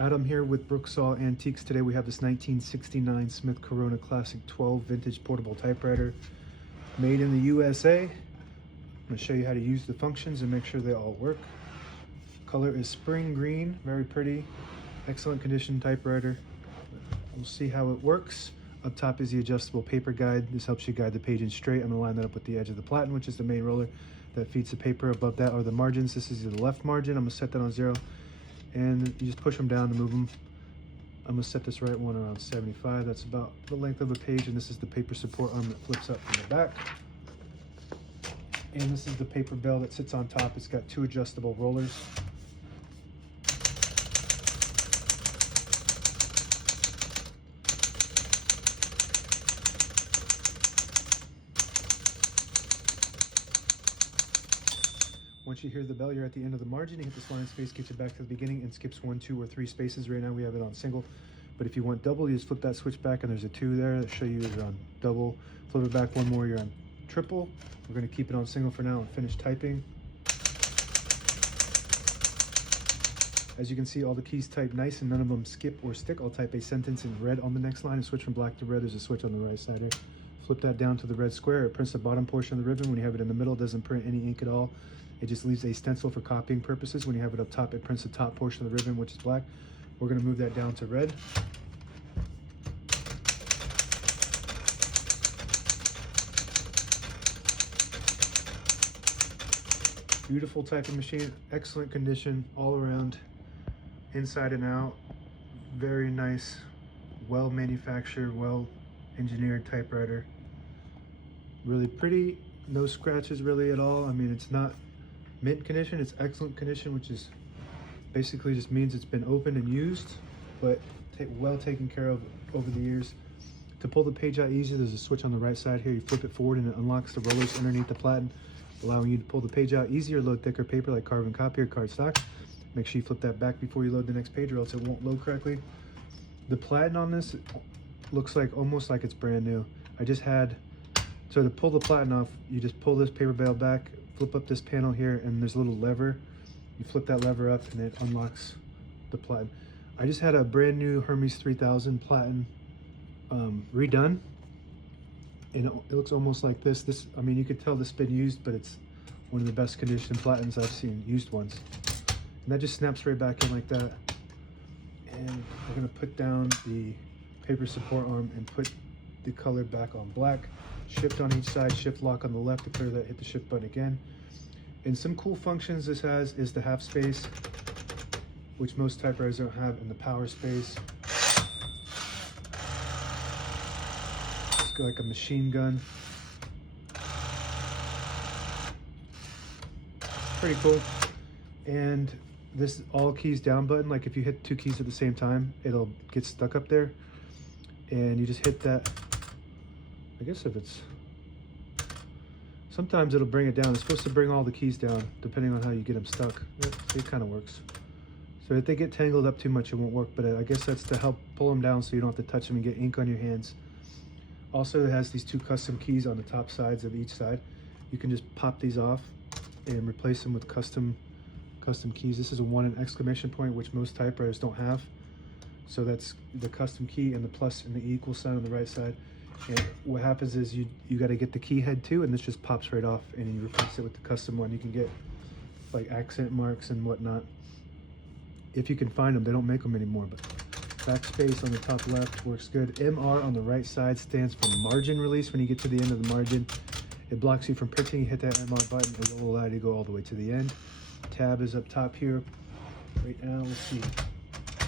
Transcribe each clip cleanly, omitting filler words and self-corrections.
Adam here with Brooksaw Antiques. Today we have this 1969 Smith Corona Classic 12 vintage portable typewriter made in the USA. I'm going to show you how to use the functions and make sure they all work. Color is spring green, very pretty, excellent condition typewriter. We'll see how it works. Up top is the adjustable paper guide. This helps you guide the page in straight. I'm going to line that up with the edge of the platen, which is the main roller that feeds the paper. Above that are the margins. This is the left margin. I'm going to set that on 0. And you just push them down to move them. I'm going to set this right one around 75. That's about the length of the page, and this is the paper support arm that flips up from the back. And this is the paper bell that sits on top. It's got 2 adjustable rollers. Once you hear the bell, you're at the end of the margin. You hit this line space, gets you back to the beginning, and skips 1, 2, or 3 spaces. Right now we have it on single, but if you want double, you just flip that switch back, and there's a 2 there that show you you're on double. Flip it back 1 more, you're on triple. We're going to keep it on single for now and finish typing. As you can see, all the keys type nice and none of them skip or stick. I'll type a sentence in red on the next line and switch from black to red. There's a switch on the right side here. Flip that down to the red square. It prints the bottom portion of the ribbon. When you have it in the middle, it doesn't print any ink at all. It just leaves a stencil for copying purposes. When you have it up top, it prints the top portion of the ribbon, which is black. We're going to move that down to red. Beautiful typing machine, excellent condition all around, inside and out. Very nice, well manufactured, well engineered typewriter. Really pretty, no scratches really at all. I mean, it's not mint condition, it's excellent condition, which is basically just means it's been opened and used, but well taken care of over the years. To pull the page out easy, there's a switch on the right side here. You flip it forward and it unlocks the rollers underneath the platen, allowing you to pull the page out easier, load thicker paper like carbon copy or cardstock. Make sure you flip that back before you load the next page or else it won't load correctly. The platen on this looks like almost like it's brand new. So to pull the platen off, you just pull this paper bale back, flip up this panel here, and there's a little lever. You flip that lever up and it unlocks the platen. I just had a brand new Hermes 3000 platen redone, and it looks almost like this. I mean, you could tell this has been used, but it's one of the best condition platens I've seen, used ones. And that just snaps right back in like that. And we're gonna put down the paper support arm and put the color back on black. Shift on each side, shift lock on the left to clear that, hit the shift button again. And some cool functions this has is the half space, which most typewriters don't have, and the power space. It's got like a machine gun. Pretty cool. And this all keys down button, like if you hit 2 keys at the same time, it'll get stuck up there. And you just hit that. I guess sometimes it'll bring it down. It's supposed to bring all the keys down depending on how you get them stuck. It kind of works. So if they get tangled up too much, it won't work, but I guess that's to help pull them down so you don't have to touch them and get ink on your hands. Also, it has these 2 custom keys on the top sides of each side. You can just pop these off and replace them with custom keys. This is a 1 and exclamation point, which most typewriters don't have. So that's the custom key and the plus and the equal sign on the right side. And what happens is you got to get the key head too, and this just pops right off, and you replace it with the custom one. You can get like accent marks and whatnot if you can find them. They don't make them anymore, but backspace on the top left works good. MR on the right side stands for margin release. When you get to the end of the margin, it blocks you from printing. You hit that MR button, it will allow you to go all the way to the end. Tab is up top here. Right now, let's see.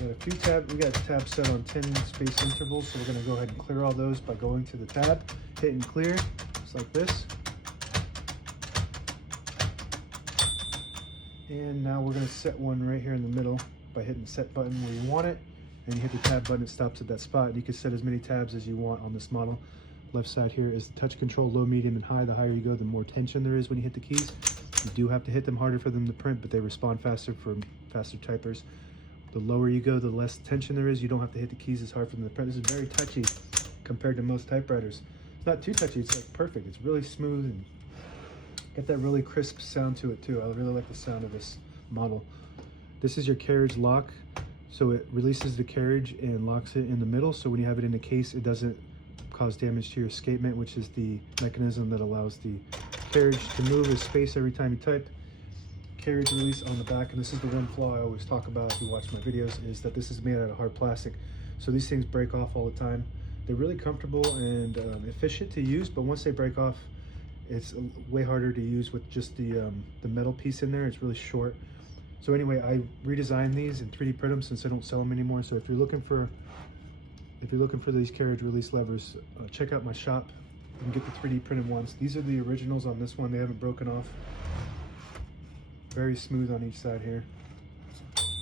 We got tabs set on 10 space intervals, so we're going to go ahead and clear all those by going to the tab, hitting clear, just like this. And now we're going to set one right here in the middle by hitting the set button where you want it, and you hit the tab button, it stops at that spot. You can set as many tabs as you want on this model. Left side here is the touch control, low, medium, and high. The higher you go, the more tension there is when you hit the keys. You do have to hit them harder for them to print, but they respond faster for faster typers. The lower you go, the less tension there is. You don't have to hit the keys as hard for them to print. This is very touchy compared to most typewriters. It's not too touchy, it's like perfect. It's really smooth and got that really crisp sound to it too. I really like the sound of this model. This is your carriage lock. So it releases the carriage and locks it in the middle, so when you have it in the case, it doesn't cause damage to your escapement, which is the mechanism that allows the carriage to move with space every time you type. Carriage release on the back, and this is the one flaw I always talk about if you watch my videos, is that this is made out of hard plastic, so these things break off all the time. They're really comfortable and efficient to use, but once they break off, it's way harder to use with just the metal piece in there. It's really short. So anyway, I redesigned these and 3D print them since I don't sell them anymore. So if you're looking for these carriage release levers, check out my shop. You can get the 3D printed ones. These are the originals on this one. They haven't broken off. Very smooth on each side here.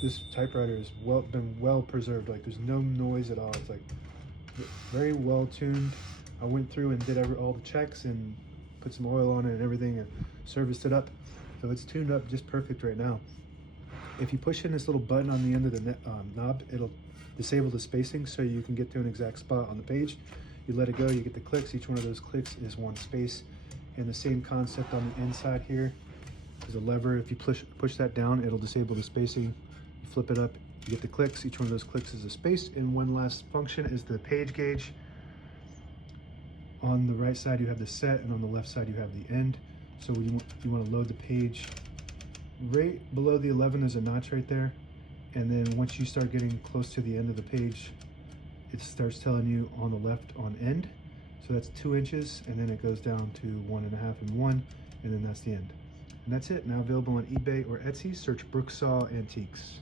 This typewriter has been well preserved. Like, there's no noise at all. It's like very well tuned. I went through and did all the checks and put some oil on it and everything and serviced it up. So it's tuned up just perfect right now. If you push in this little button on the end of the knob, it'll disable the spacing so you can get to an exact spot on the page. You let it go, you get the clicks. Each one of those clicks is one space. And the same concept on the inside here. There's a lever. If you push that down, it'll disable the spacing. You flip it up, you get the clicks. Each one of those clicks is a space. And one last function is the page gauge. On the right side you have the set, and on the left side you have the end. So when you want to load the page, right below the 11 there's a notch right there, and then once you start getting close to the end of the page, it starts telling you on the left on end. So that's 2 inches, and then it goes down to 1.5 and 1, and then that's the end. And that's it. Now available on eBay or Etsy. Search Brooksaw Antiques.